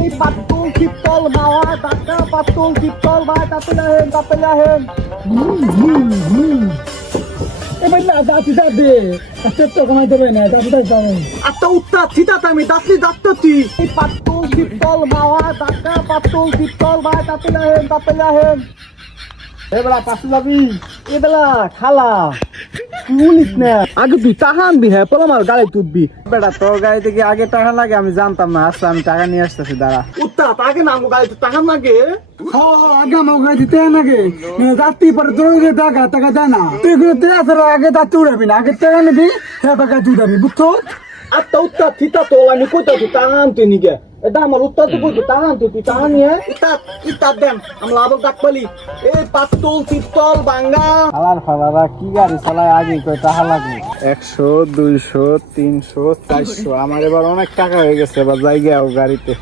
এই পাতুল পিস্তল মাওয়া ডাকা পাতুল পিস্তল ভাই তাতে আহেন এবার না দাঁতি দে চেষ্টা কমাই দেবে না দাঁতি যাবে আচ্ছা উত্তর চিতাতে আমি দাঁতলি দাঁততি এই পাতুল পিস্তল মাওয়া ডাকা পাতুল পিস্তল ভাই তাতে আহেন এবেলা পাশে যাবি এবেলা খালা বলিস না আগে তুই টাকা আনবি হ্যাঁ পরে আমার গাড়ি তুলবি বেটা তোর গাড়ি থেকে আগে টাকা লাগে আমি জানতাম না। আচ্ছা আমি টাকা নিয়ে আসতেছি দাঁড়া। উত্তর আগে না আমার গাড়িতে টাকা লাগে আগে আমার গাড়ি দিতে নাকি যাত্রী পরে দৌড়ে টাকা দেয় না তুই আগে যাত্রী উড়াবি না আগে টাকা নিবি হ্যাঁ টাকা উড়াবি বুঝছো আচ্ছা উত্তর থিতা তো আমি কইতাছি টাকা আনতে নিগে এটা আমার উত্তর তো কইতে টাকা আনতে তুই টাকা নিয়ে ইতাত দেন আমরা আবার ডাক পালি এই পাতুল পিস্তল বাঙ্গা হালার ফালারা কি গাড়ি চালায় আগে কই টাকা লাগে 100 200 300 400 আমার এবার অনেক টাকা হয়ে গেছে এবার জায়গা গাড়িতে।